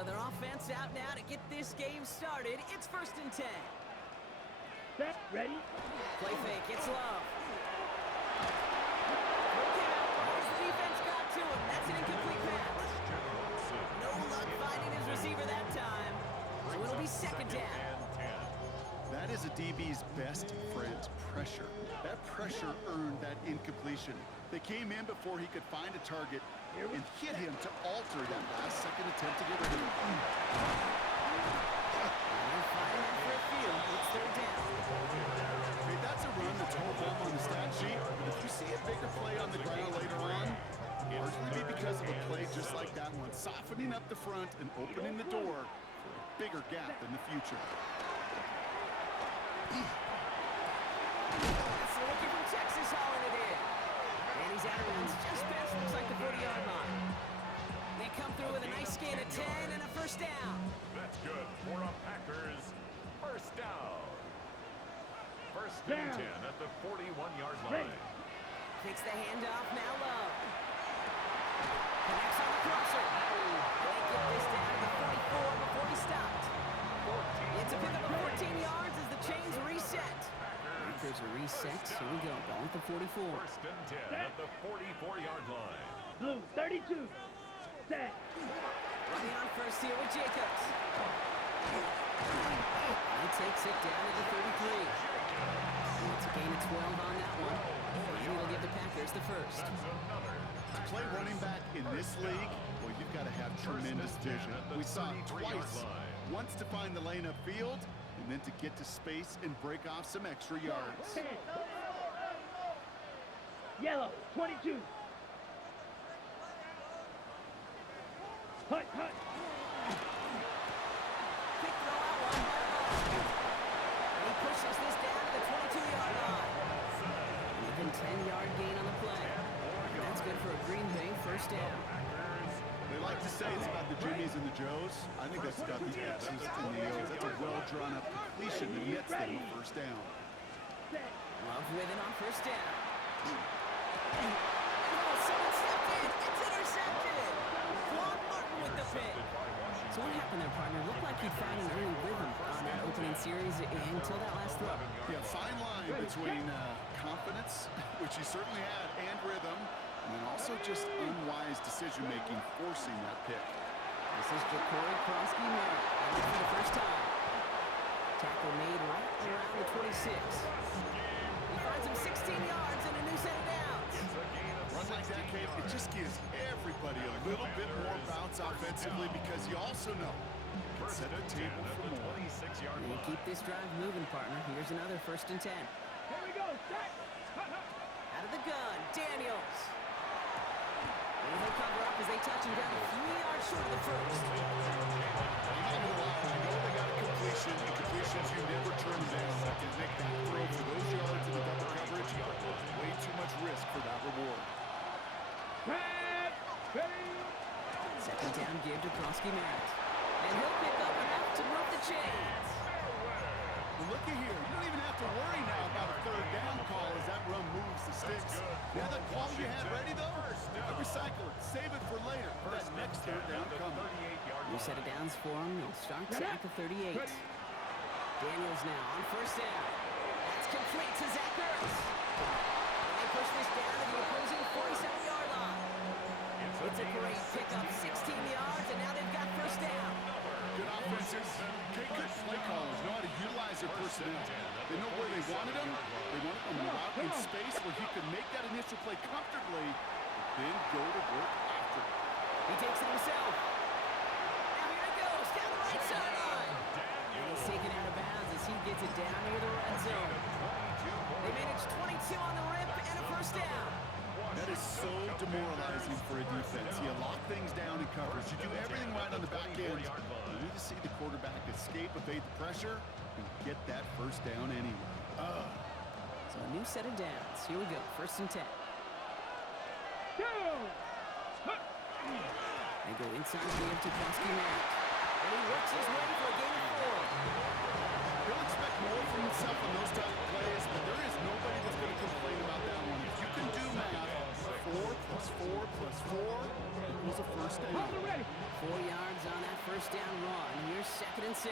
So their offense out now to get this game started. It's 1st and 10. Set, ready. Play fake, it's Love. Look out, as the defense got to him. That's an incomplete pass. No luck finding his receiver that time. So it'll be 2nd down. That is a DB's best friend, pressure. That pressure earned that incompletion. They came in before he could find a target and hit him to alter that last-second attempt to get rid of him. They're firing for a field. It's 3rd down. Hey, that's a run that's home run on the stat sheet. But if you see a bigger play on the ground later on, largely be because of a play just like that one, softening up the front and opening the door for a bigger gap in the future. That's the rookie from Texas hauling it in. And he's out of bounds just past, looks like the 40-yard line. They come through with a nice gain of 10 and a 1st down. That's good for a Packers 1st down. 1st and 10 at the 41-yard line. Kicks the handoff, now Love. Connects on the crosser. They get this down to the 44 before he stopped. It's a pickup of 14 yards as the chains reset. Packers are reset. Here we go. Ball at the 44. 1st and 10 at the 44-yard line. Blue, 32. Set. Running on first here with Jacobs. He takes it down to the 33. It's a gain of 12 on that one. And he'll give the Packers the 1st. To play running back in this league, well, you've got to have tremendous vision. We saw it twice. Once to find the lane upfield, and then to get to space and break off some extra yards. Yellow, 22. Hut, hut. Quick throw out one. And he pushes this down to the 22-yard line. Even 10-yard gain on the play. That's good for a Green Bay 1st down. They like to say it's about the Jimmies and the Joes. I think that's about the X's and the O's. That's a well-drawn-up completion that nets them a 1st down. Love with it on 1st down. Oh, someone stepped in. It's intercepted. Quan Martin with the pick. So what happened there, partner? Looked like he'd found an early rhythm on that opening series until that last throw. Yeah, fine line between confidence, which he certainly had, and rhythm, and then also just unwise decision-making forcing that pick. This is Jacory Krosky-Merritt, and for the 1st time. Tackle made right around the 26. He finds him 16 yards and a new set of downs. Run like that, Kate, it just gives everybody a little bit more bounce offensively because you also know you can set the table for more. And keep this drive moving, partner. Here's another 1st and 10. Here we go, set. Out of the gun, Daniels. And he'll cover up as they touch him down a few yards short of the 1st. I'm not gonna lie, I know they got a completion, and completions you never turn down. And make that throw for those yards in the double coverage, way too much risk for that reward. Set. Ready. 2nd down give to Krosky-Merritt. And he'll pick up enough to move the chains. Well, looky here. You don't even have to worry now about a 3rd down call as that run moves the sticks. The other call you had ready, though, recycle it. Save it for later for that next 3rd down coming. New set of downs for him. He'll start at the 38. Daniels now on 1st down. That's complete to Zach Ertz. And they push this down to the opposing 47-yard line. It's a great pickup, 16 yards, and now they've got 1st down. Good offenses. Good play callers know how to utilize their personnel. They know where they wanted them. They want them out in space where he can make that initial play comfortably, but then go to work after. He takes it himself. Now here it goes, down the right sideline. And he's taken out of bounds as he gets it down near the red zone. They manage 22 on the rip and a 1st down. That is so demoralizing for a defense. You lock things down in coverage. You do everything right on the back end. You need to see the quarterback escape, evade the pressure, and get that 1st down anyway. So a new set of downs. Here we go, 1st and 10. They go inside the give to Krosky-Merritt. And he works his way for a gain of 4. He'll expect more from himself on those type of plays, but there is nobody that's going to complain about that one. If you can do math, 4 plus 4 plus 4 equals a first down. Hold it ready. 4 yards on that first down run. Here's 2nd and 6.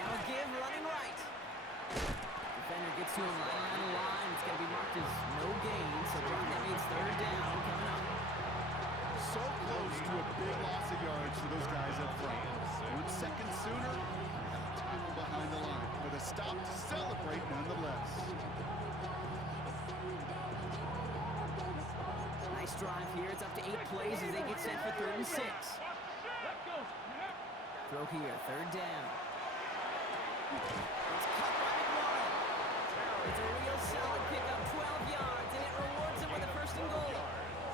Now a give running right. Defender gets to him right around the line. It's going to be marked as no gain. So Brock, that means 3rd down coming up. So close to a big loss of yards for those guys up front. 1 second sooner, tackle behind the line. With a stop to celebrate nonetheless. Nice drive here. It's up to 8 plays as they get set for 3rd and 6. Let's go. Throw here, 3rd down. It's cut by McLaurin. It's a real solid pickup, 12 yards, and it rewards him with a 1st and goal.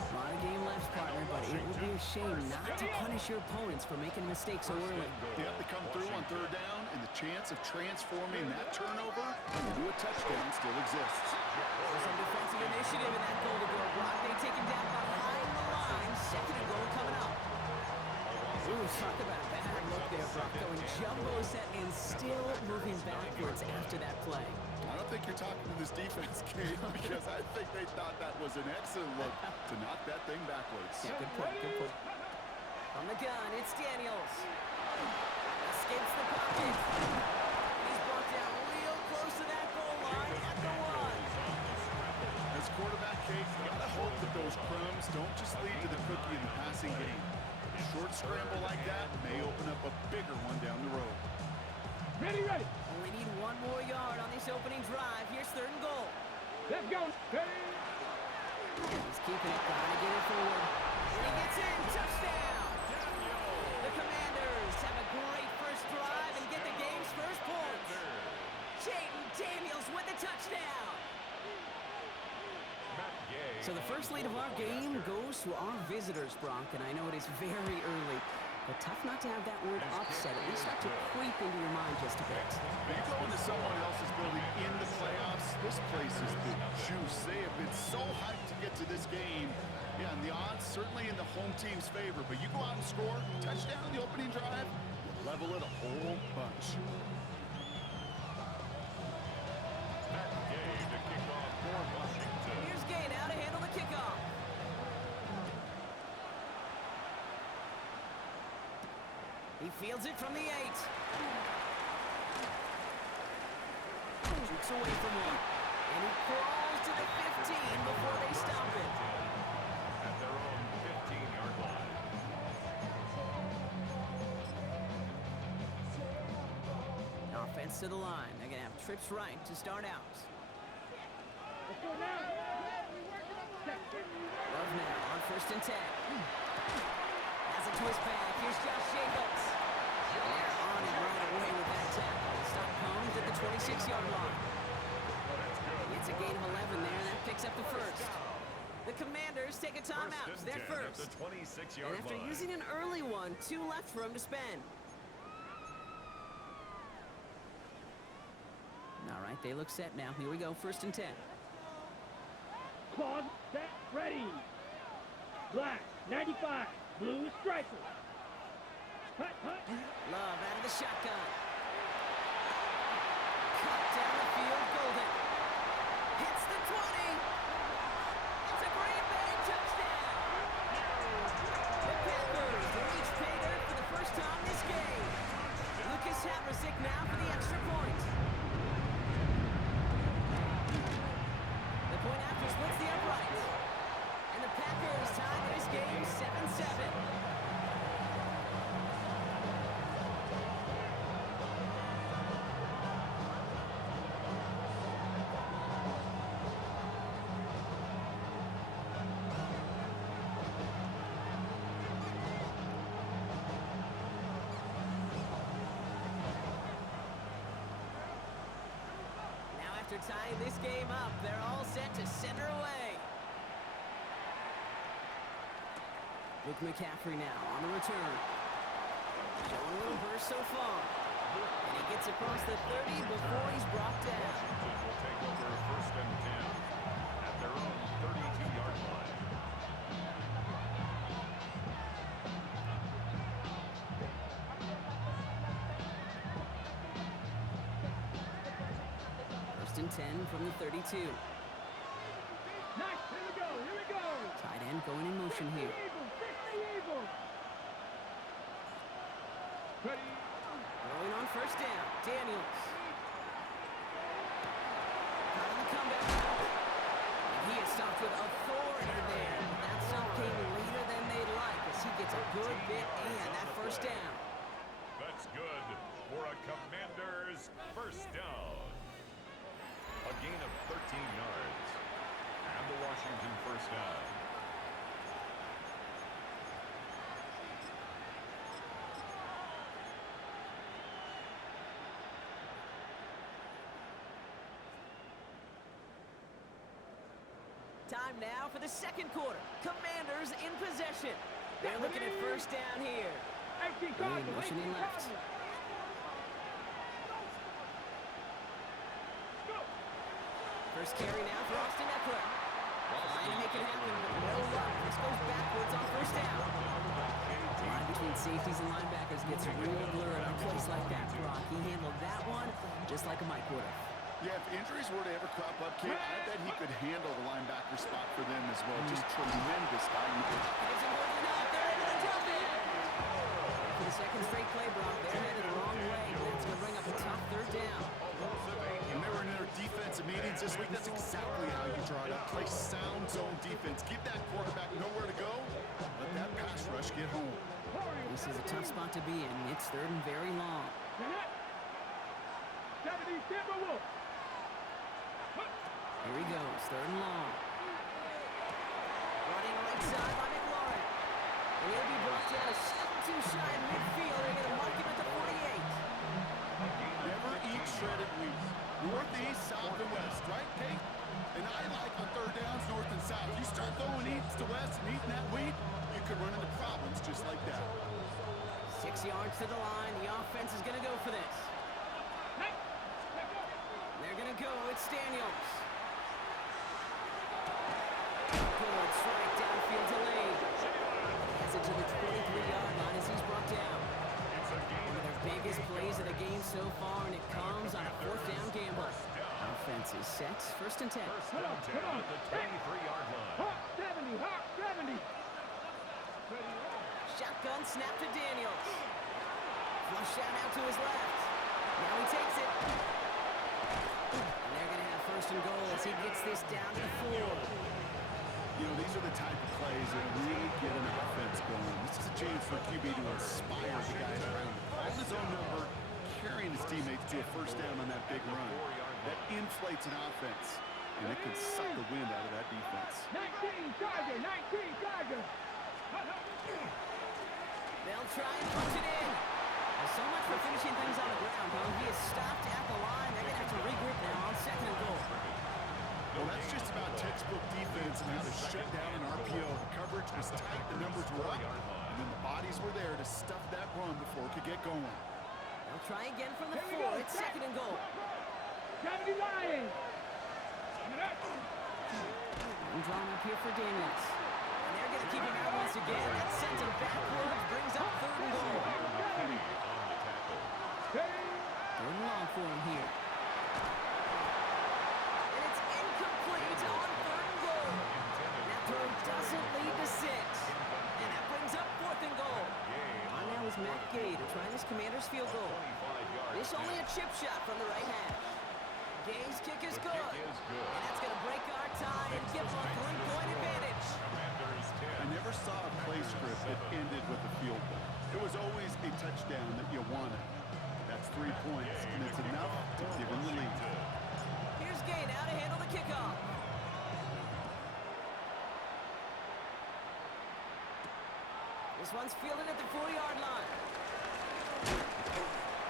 A lot of game left, partner, but it would be a shame not to punish your opponents for making mistakes so early. Yep, they come through on 3rd down, and the chance of transforming that turnover into a touchdown still exists. Some defensive initiative in that goal to go block. They take him down behind the line. 2nd and goal coming up. Ooh, talk about a bad look there, Brock. Going jumbo set and still moving backwards after that play. I don't think you're talking to this defense, Kate, because I think they thought that was an excellent look to knock that thing backwards. Yeah, good point, good point. On the gun, it's Daniels. Escapes the pocket. He's brought down real close to that goal line at the 1. As quarterback, Kate, you gotta hope that those crumbs don't just lead to the cookie in the passing game. A short scramble like that may open up a bigger one down the road. Ready, ready. Only need 1 more yard on this opening drive. Here's 3rd and goal. Let's go. Ready. He's keeping it, trying to get it forward. And he gets in. Touchdown! The Commanders have a great first drive and get the game's first points. Jaden Daniels with the touchdown. So the first lead of our game goes to our visitors, Brock, and I know it is very early, but tough not to have that word upset at least start to creep into your mind just a bit. When you go into someone else's building in the playoffs, this place is the juice. They have been so hyped to get to this game. Yeah, and the odds certainly in the home team's favor, but you go out and score, touchdown in the opening drive, you level it a whole bunch. Here's Gay now to handle the kickoff. He fields it from the 8. Shoots away from 1. And he crawls to the 15 before they stop it. At their own 15-yard line. Offense to the line. They're going to have trips right to start out. Let's go now. Love now on 1st and 10. Has a twist back. Here's Josh Jacobs. And they're on it right away with that tackle. Stop comes at the 26-yard line. It's a gain of 11 there, and that picks up the 1st. The Commanders take a timeout. They're first. At the 26-yard And after line. using an early one, 2 left for him to spend. All right, they look set now. Here we go, 1st and 10. Claws, set, ready. Black, 95, blue striker. Hut, hut. Love out of the shotgun. Cut down the field, Golden. Hits the 20. It's a Green Bay touchdown. The Packers reach pay dirt for the first time this game. Lucas Havrasik now for the extra point. The point after splits the uprights. And the Packers tie this game 7-7. After tying this game up, they're all set to center away. Luke McCaffrey now on the return. Showing a little burst so far. And he gets across the 30 before he's brought down. Washington will take over 1st and 10 at their own 32-yard line. And 10 from the 32. Nice. Here we go. Here we go. Tight end going in motion here. Evil. Ready. Throwing on first down. Daniels. Caught on the comeback. And he is stopped with authority there. That stop came later than they'd like as he gets a good bit and that first down. That's good for a Commander's first down. A gain of 13 yards. And the Washington first down. Time now for the second quarter. Commanders in possession. They're looking at first down here. 18 Early Cardinals. motion in 18 left. Cardinals. Go. First carry now for Austin Eckler. Trying to make it happen, but no luck. This goes backwards on first down. The line between safeties and linebackers gets real blurred on plays like that, Brock. He handled that one just like a Mike would have. Yeah, if injuries were to ever crop up, Kate, I bet he could handle the linebacker spot for them as well. Just tremendous guy. Gives him more than enough. They're able to drop it. For the second straight play, Brock, they're headed the wrong way. That's going to bring up a tough third down. When they were in their defensive meetings this week, that's exactly how you draw it up. Play sound zone defense. Give that quarterback nowhere to go. Let that pass rush get home. This is a tough spot to be in. It's third and very long. 70 Timberwolves. Here he goes, third and long. Running right side by McLaurin. And he'll be brought down a step or two shy in midfield. They're going to mark him at the 48. Never eat shredded wheat. Northeast, south, and west, right, Kate? And I like on third downs, north and south. You start going east to west and eating that wheat, you could run into problems just like that. 6 yards to the line. The offense is going to go for this. They're going to go. It's Daniels. Good strike downfield delayed. Has it to the 23-yard line as he's brought down. One of their biggest plays of the game so far, and it comes on a fourth down gamble. Offense is set. First and 10. First and 10 at the 23-yard line. Hawk 70. Shotgun snap to Daniels. Flush out out to his left. Now he takes it. And they're going to have first and goal as he gets this down to the 4. You know, these are the type of plays that really get an offense going. This is a chance for QB to inspire the guys around him. Calling his own number, carrying his teammates to a first down on that big run. That inflates an offense, and it can suck the wind out of that defense. 19 Tiger. They'll try and punch it in. Well, so much for finishing things on the ground, huh? He is stopped at the line. They're going to have to regroup now on second and goal. Well, that's just about textbook defense and how to shut down an RPO. The coverage was tight, the numbers were up, and then the bodies were there to stuff that run before it could get going. They'll try again from the 4. It's second and goal. 70 Lions. I'm drawing up here for Daniels. And they're going to keep him out once again. That sends him backwards, brings up third and goal. Third and long for him here. And it's incomplete on third and goal. That throw doesn't lead to 6. And that brings up fourth and goal. On now is Matt Gay to try this Commander's field goal. This only a chip shot from the right hash. Gay's kick is good. And that's going to break our tie and give them a 3-point advantage. I never saw a play script that ended with a field goal. It was always a touchdown that you wanted. That's 3 points, and it's enough to give him the lead. Here's Gay now to handle the kickoff. This one's fielded at the 4-yard line.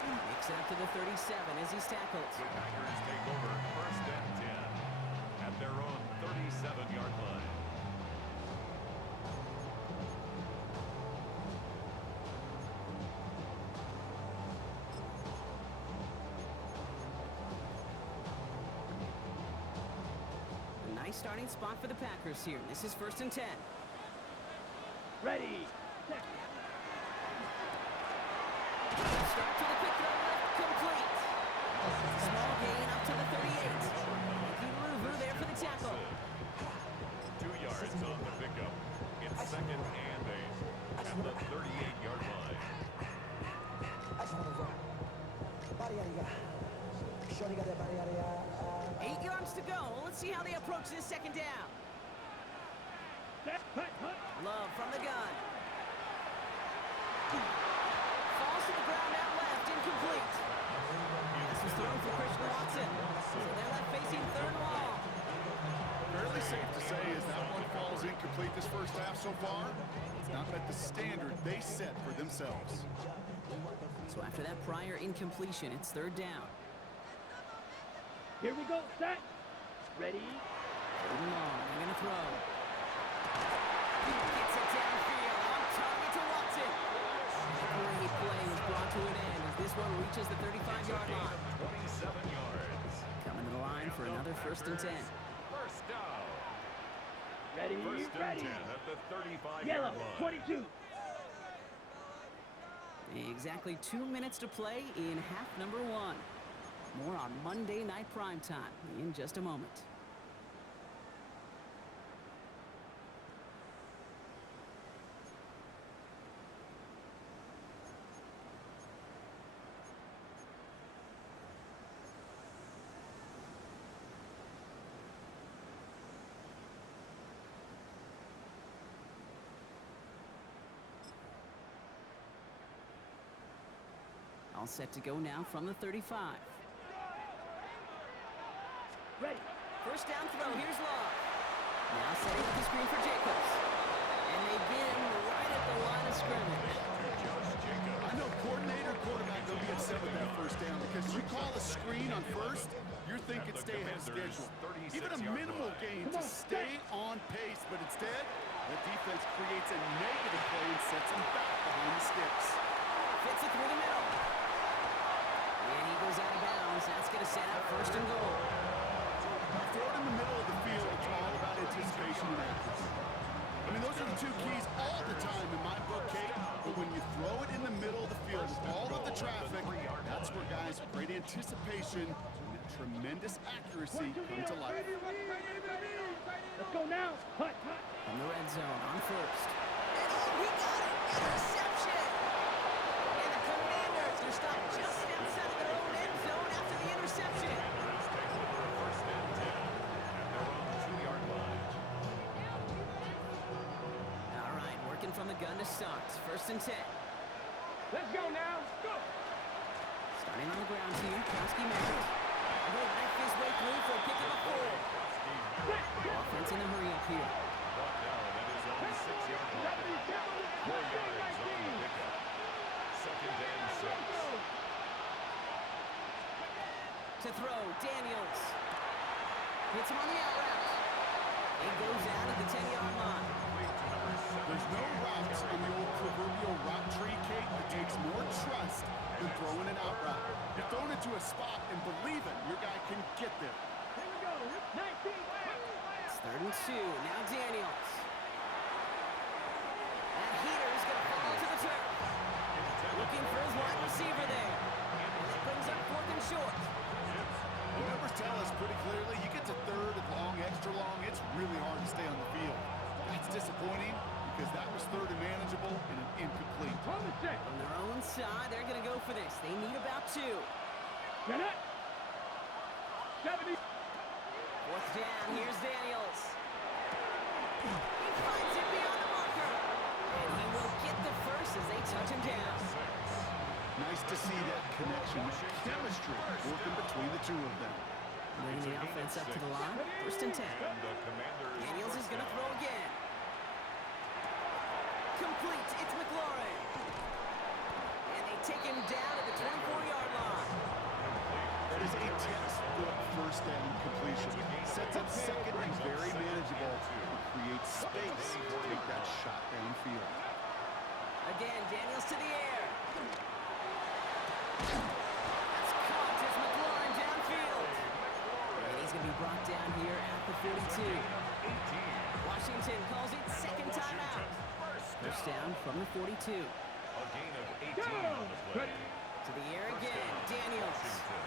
Makes it up to the 37 as he's tackled. The Tigers take over first and 10 at their own 37-yard line. A nice starting spot for the Packers here. This is first and 10. Ready. Start to the quick throw left, complete. Small gain up to the 38. Luvu there for the tackle. Let's see how they approach this second down. Set, hut. Love from the gun. Falls to the ground out left, incomplete. This was thrown for Christian Watson. So they're left facing third and long. Fairly safe to say is that one falls incomplete this first half so far. It's not met the standard they set for themselves. So after that prior incompletion, it's third down. Here we go, set. Ready. Third and long, they're going to throw. Gets it downfield, on target to Watson. A great play was brought to an end as this one reaches the 35-yard line. 27 yards. Coming to the line for another first and 10. First down. Ready, First and ready. 10 at the 35-yard Yellow, line. 22. Exactly 2 minutes to play in half number one. More on Monday Night Primetime in just a moment. All set to go now from the 35. Ready. First down throw, here's Love. Now setting up the screen for Jacobs. And they get him right at the line of scrimmage. I know coordinator, quarterback will be upset with that first down because you call a screen on first, you're thinking stay ahead of schedule. Even a minimal gain to stay on pace, but instead, the defense creates a negative play and sets him back behind the sticks. Fits it through the middle. And he goes out of bounds. That's going to set up first and goal. Throw it in the middle of the field. It's all about anticipation and accuracy. I mean, those are the two keys all the time in my book, Kate. But when you throw it in the middle of the field with all of the traffic, that's where guys with great anticipation and tremendous accuracy come to life. Let's go now. Hut. From the red zone on first. And oh, he got it! Interception! And the Commanders are stopped just outside of their own end zone after the interception. First and 10 at their own 2-yard line. All right, working from the gun to start. First and 10. Let's go now. Go. Starting on the ground here, Kowski Merritt. He'll knife his way through for a pick of a 4. Offense in a hurry up here. Brought down at his own 6-yard line. 4 yards on the pickup. Second and 6. To throw, Daniels. Hits him on the out route. It goes out at the 10-yard line. There's no routes on the old proverbial route tree, Kate, that takes more trust than throwing an out route. You're thrown into a spot and believing your guy can get there. Here we go. 19. It's third and 2. Now Daniels. That heater is going to fall to the turf. Looking for his wide receiver there. And that brings up fourth and short. The numbers tell us pretty clearly, you get to third and long, extra long, it's really hard to stay on the field. That's disappointing because that was third and manageable and an incomplete. On the set. From their own side, they're going to go for this. They need about 2. Get it. 70. Fourth down, here's Daniels. He finds it beyond the marker. And he will get the first as they touch him down. Nice to see that connection, chemistry working between the two of them. Bringing the offense up to the line. First and 10. And the Commanders Daniels is going to throw again. Complete. It's McLaurin. And they take him down at the 24-yard line. That is a textbook first down completion. Sets up second and very manageable. And creates space to take that shot downfield. Again, Daniels to the air. That's caught as McLaurin downfield. And he's going to be brought down here at the 42. Washington calls it second timeout. First down from the 42. A gain of 18 on the play. To the air again, Daniels. Washington.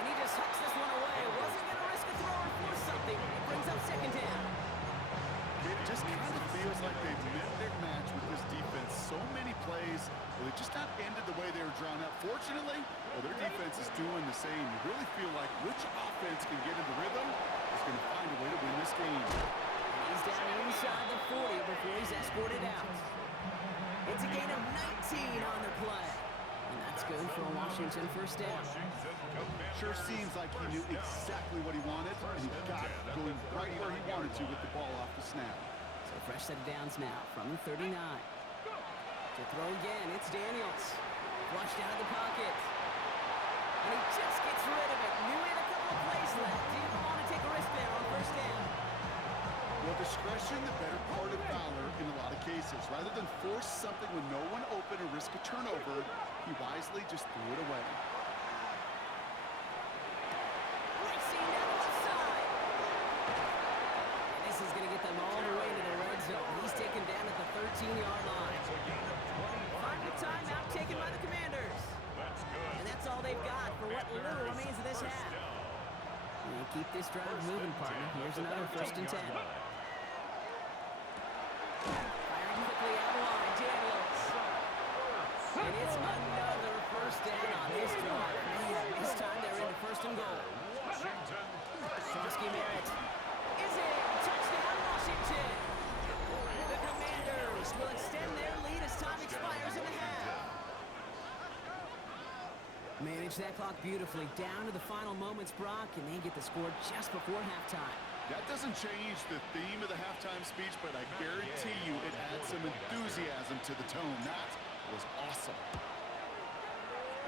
And he just hucks this one away. Wasn't going to risk a throw or force something. It brings up second down. It just kind of feels like they've met their match with this defense. So many plays, well, they just not ended the way they were drawn up. Fortunately, well, their defense is doing the same. You really feel like which offense can get in the rhythm is going to find a way to win this game. He's down inside the 40 before he's escorted out. It's a gain of 19 on the play. And that's good for a Washington first down. Sure seems like he knew exactly what he wanted, and he got it going right where he wanted to with the ball off the snap. So fresh set of downs now from the 39. To throw again, it's Daniels. Flushed out of the pocket. And he just gets rid of it. Knew he had a couple of plays left. Didn't want to take a risk there on first down. Well, discretion, the better part of valor in a lot of cases. Rather than force something when no one open or risk a turnover, he wisely just threw it away. Racing down the left side. And this is going to get them all the way to the red zone. He's taken down at the 13-yard line. Final timeout taken by the Commanders. And that's all they've got for what little remains of this half. And keep this drive moving, partner. Here's another 1st and 10. Firing quickly out line, Daniels. And it's another first down on this drive. Man, this time they're into 1st and goal. Husky Merritt is in. Touchdown, Washington. The Commanders will extend their lead as time expires in the half. Manage that clock beautifully. Down to the final moments, Brock, and they get the score just before halftime. That doesn't change the theme of the halftime speech, but I guarantee you it adds some enthusiasm to the tone. That was awesome.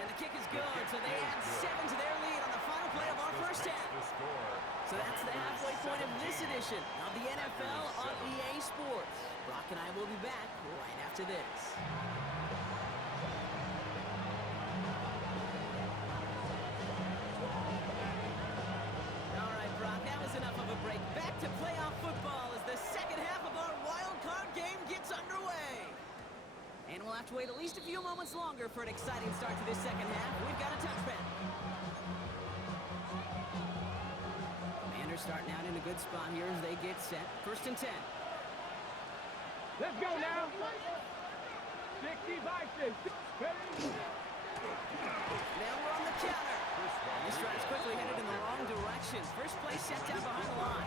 And the kick is good, so they add 7 to their lead on the final play of our first half. So that's the halfway point of this edition of the NFL on EA Sports. Brock and I will be back right after this. All right, Brock, that was enough of a break. Back to playoff football as the second half of our wild card game gets underway. And we'll have to wait at least a few moments longer for an exciting start to this second half. We've got a touchback. Commanders starting out in a good spot here as they get set. 1st and 10. Let's go now. 60 by 60. Now we're on the counter. This drive's quickly headed in the wrong direction. First play set down behind the line.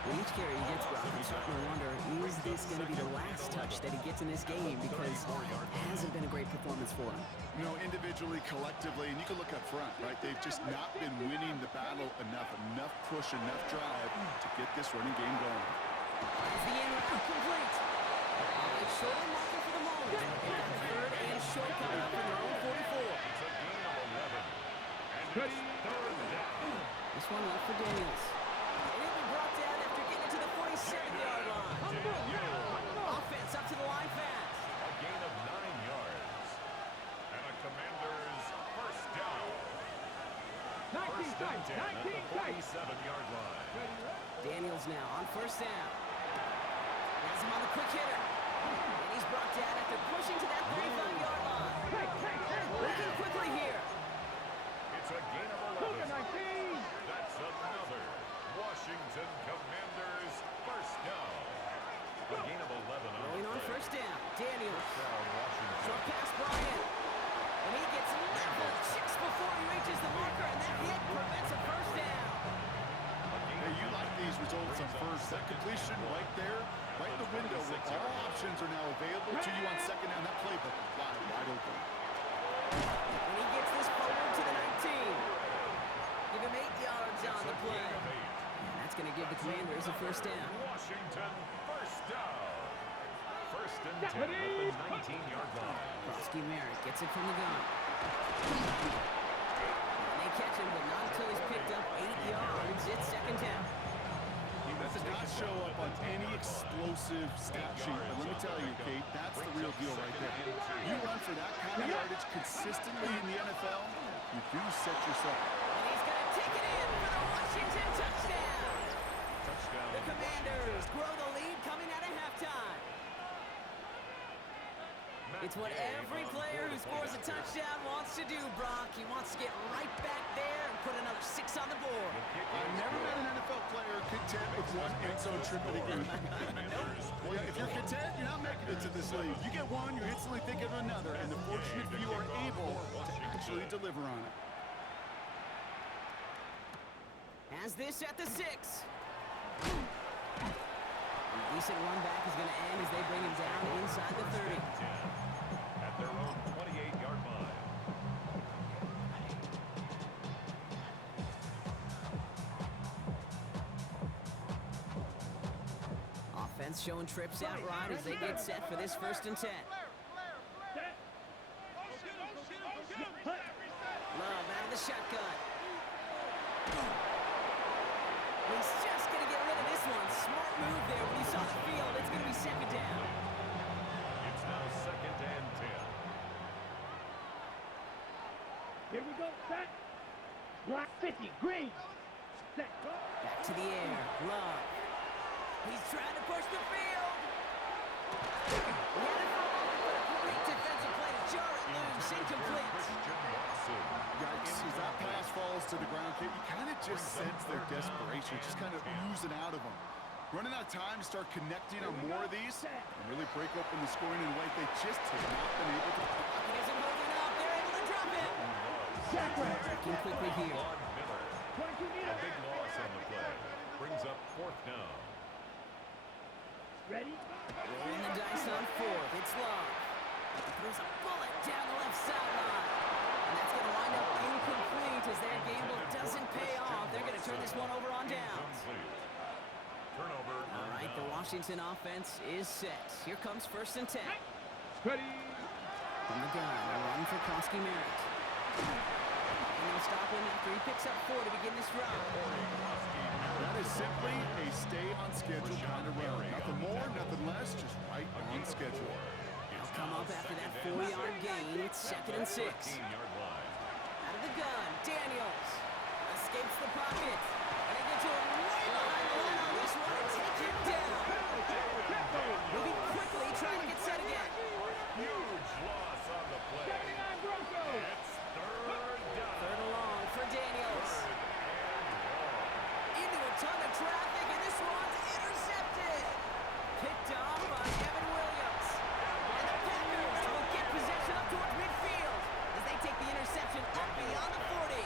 With each carry he gets, Brock, I'm starting to wonder, is this going to be the last touch that he gets in this game? Because it hasn't been a great performance for him. You know, individually, collectively, and you can look up front, right? They've just not been winning the battle enough push, enough drive to get this running game going. Is the end route complete? It's short and marker for the moment. They've got 3rd and short coming up from their own 44. This one left for Daniels. And he'll be brought down after getting it to the 47-yard line. Offense up to the line fast. A gain of 9 yards. And a Commanders first down. 19 tight. 19 tight. 47-yard line. Daniels now on 1st down. Has him on the quick hitter. And he's brought down after pushing to that 35-yard line. Looking quickly here. It's a gain of 11. 19. That's another Washington Commanders first down. A gain of 11 on Going on 1st down. Daniels. Washington. Short pass, Bryant. And he gets leveled just before he reaches the marker, and that hit prevents a first down. Hey, you like these results on first. That completion right there, right in the window where all options are now available to you on second down. That playbook is wide open. And he gets this forward to the 19. Give him 8 yards on the play. And that's going to give the Commanders a first down. Washington first down. 1st and 10 at the 19-yard line. Husky Merritt gets it from the gun. And they catch him, but not until he's picked up 8 yards. It's 2nd down. That does not show up on any explosive stat sheet, but let me tell you, Kate, that's the real deal right there. You run for that kind of yardage consistently in the NFL, you do set yourself. And he's going to take it in for the Washington touchdown. Touchdown. The Commanders grow the lead coming out of halftime. It's what every player who scores a touchdown wants to do, Brock. He wants to get right back there and put another 6 on the board. I've never met an NFL player content with one end zone trip in a game. Well, if you're content, you're not making it to this league. You get one, you're instantly thinking of another, and the fortunate few are able to actually deliver on it. Has this at the 6. A decent run back is going to end as they bring him down inside the 30. At their own 28-yard line. Offense showing trips out right as they get set for this 1st and 10. Love out of the shotgun. He's just going to get rid of this one. Smart move there when he saw the field. It's going to be 2nd down. It's now 2nd and 10. Here we go, set. Block 50, green. Set. Back to the air. Love. He's trying to push the field. He had it for a moment, but a great defensive play to jar it loose. Incomplete. Yikes, as that pass falls to the ground, you kind of just sense their desperation, just kind of oozing out of them. Running out of time to start connecting on more of these and really break open the scoring in a way they just have not been able to. It isn't holding up. They're able to drop it. Checking quickly here. A big loss on the play. Brings up 4th down. Ready? Rolling the dice on 4th. It's Love. He throws a bullet down the left sideline. And that's going to wind up incomplete as their gamble doesn't pay off. They're going to turn this one over on downs. Turnover. All right, the Washington offense is set. Here comes 1st and 10. Ready? From the gun, a run for Koski Merritt. And they'll stop him after he picks up 4 to begin this drive. That is simply a stay-on-schedule kind of run. Nothing more, nothing less, just right on schedule. They'll come up after that 4-yard gain. It's 2nd and 6. Out of the gun, Daniels escapes the pocket. And they get to him way behind the line on this one and take him down. Moving quickly, trying to get set again. Huge loss on the play. It's 3rd down. 3rd and long for Daniels. Into a ton of traffic, and this one's intercepted. Picked off by Evan Williams. And the Packers will get possession up towards midfield as they take the interception up beyond the 40.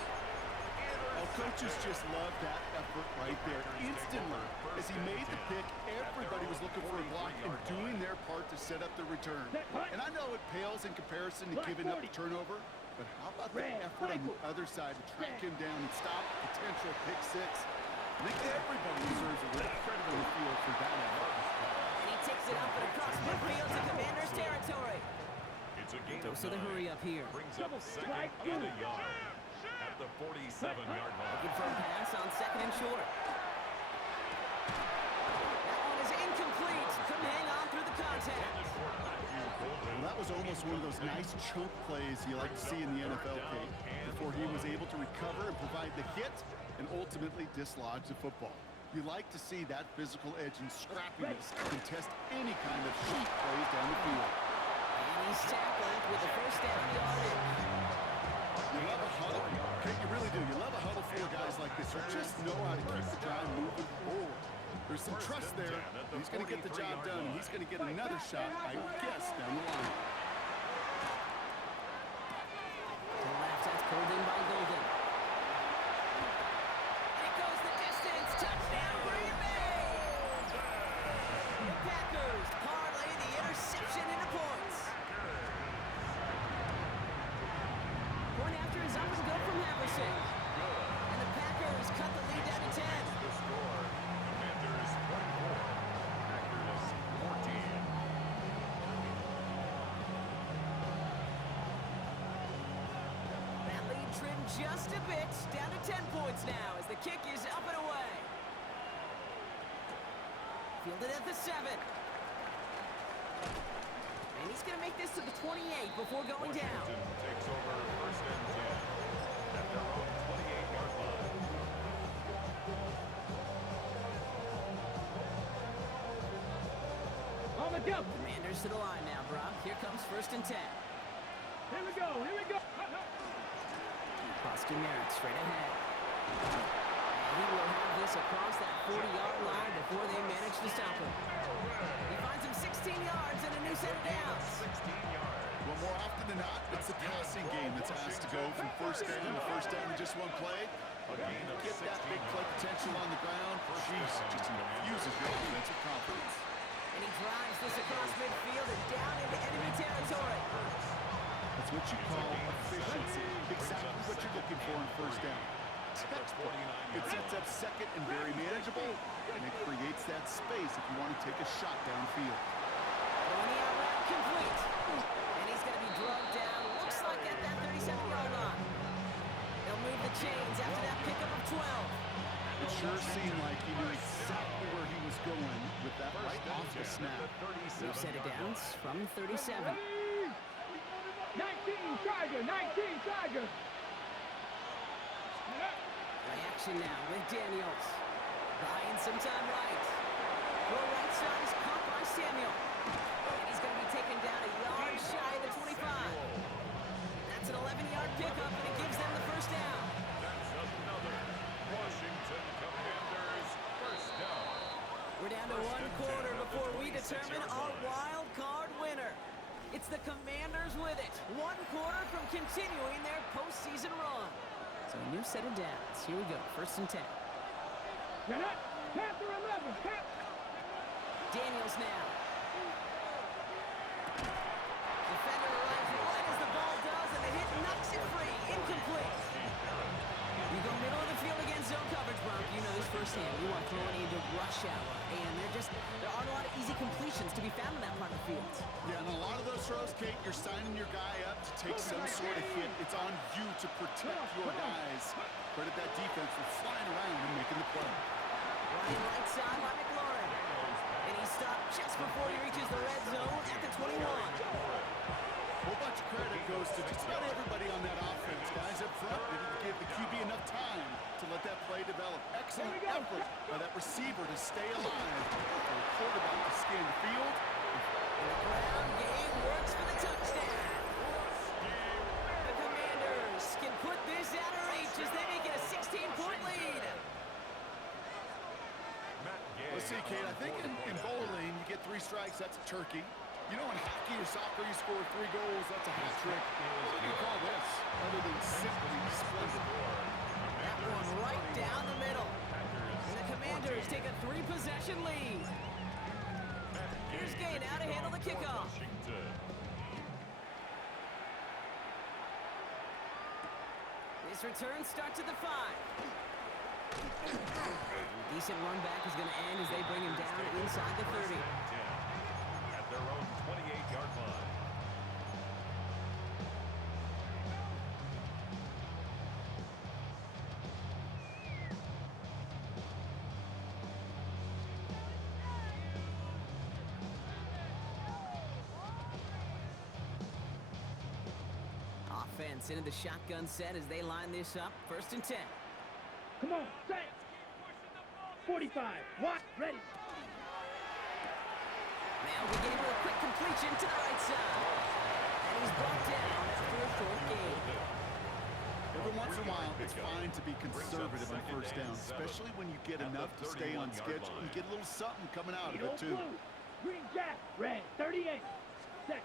Oh, coaches just love that effort right there. Instantly, as he made the pick, everybody was looking for a block and doing their part to set up the return. And I know it pales in comparison to giving up the turnover, but how about the effort on the other side to track him down and stop a potential pick 6? I think everybody deserves a little credit on the field for that effort. And he takes it up and across midfield to Commander's territory. It's a gain of Dose of the 9. hurry up here. Brings up 2nd and a yard. At the 47-yard line. Looking for a pass on 2nd and short. That one is incomplete. Couldn't hang on through the contact. Well, that was almost one of those nice chunk plays you like to see in the NFL, Kate, before he was able to recover and provide the hit and ultimately dislodge the football. You like to see that physical edge and scrappiness to contest any kind of sheet plays down the field. And he's tackled with the 1st down yardage. You love a huddle. Kate, you really do. You love a huddle for guys like this who just know how to keep the drive moving forward. There's some trust there. He's going to get the job done, and he's going to get another shot, I would guess, down the line. To the left, that's pulled in by Golden. And it goes the distance. Touchdown, Green Bay! The Packers parlay the interception into points. Point after is up and good from Haverson. And the Packers cut the lead down to 10. The score, Commanders 24, Packers 14. That lead trimmed just a bit, down to 10 points now as the kick is up and away. Fielded at the 7. And he's going to make this to the 28 before going down. Washington takes over 1st and 10 at their own 28-yard line. On the jump. Man Commanders to the line now, Brock. Here comes 1st and 10. Here we go. Here we go. Boston Merritt straight ahead. And he will have this across that 40-yard line before they manage to stop him. He finds him 16 yards and a new set of downs. 16 yards. Well, more often than not, it's the passing game that's asked to go from first down to first down in just one play. Get that big play potential on the ground. Jeez, just infuses your offensive confidence. And he drives this across midfield and down into enemy territory. That's what you call efficiency. Exactly what you're looking for in first down. Textbook. It sets up second and very manageable, and it creates that space if you want to take a shot downfield. On the out route, complete. And he's going to be drugged down, looks like at that 37-yard line. They'll move the chains after that pickup of 12. It sure seemed like he knew exactly where he was going with that right off the snap. New set of downs from 37. 19 Tiger. 19 Tiger. Reaction now with Daniels. Buying some time right. Full right side is caught by Samuel. And he's going to be taken down a yard shy of the 25. That's an 11-yard pickup, and it gives them the first down. That's another Washington Commanders first down. We're down to one quarter before we determine our wild card winner. It's the Commanders with it. 1 quarter from continuing their postseason run. So a new set of downs. Here we go. 1st and 10. Panther 11. Daniels now. Defender arrives right as the ball does, and the hit knocks it free. Incomplete. You go middle of the field against zone coverage, Bronk. You know this firsthand. You want throwing into rush hour, and there aren't a lot of easy completions to be found in that part of the field. Yeah, and a lot of those throws, Kate, you're signing your guy up to take some sort of hit. It's on you to protect your guys. Credit that defense for flying around and making the play. Running right side by McLaurin. And he stopped just before he reaches the red zone at the 21. A whole bunch of credit goes to just about everybody on that offense. Guys up front didn't give the QB enough time to let that play develop. Excellent effort by that receiver to stay alive. For the quarterback to scan the field. The ground game works for the touchdown. The Commanders can put this out of reach as they make it a 16-point lead. Let's see, Kate, I think in bowling, you get 3 strikes, that's a turkey. You know, in hockey or soccer, you score 3 goals, that's a hat trick. What do you call this, other than simply splendid? That one right down the middle. And the Commanders take a 3-possession lead. Here's Gay now to handle the kickoff. This return starts at the 5. Decent run back is going to end as they bring him down inside the 30. At their own 28-yard line. Offense into the shotgun set as they line this up. 1st and 10. Come on, set. 45. What? Ready. Now we gave her a quick completion to the right side. And he's brought down after a short gain. Every once in a while, it's fine to be conservative on first down, especially when you get enough to stay on schedule and get a little something coming out of it, too. Green Jack. Red. 38. Set.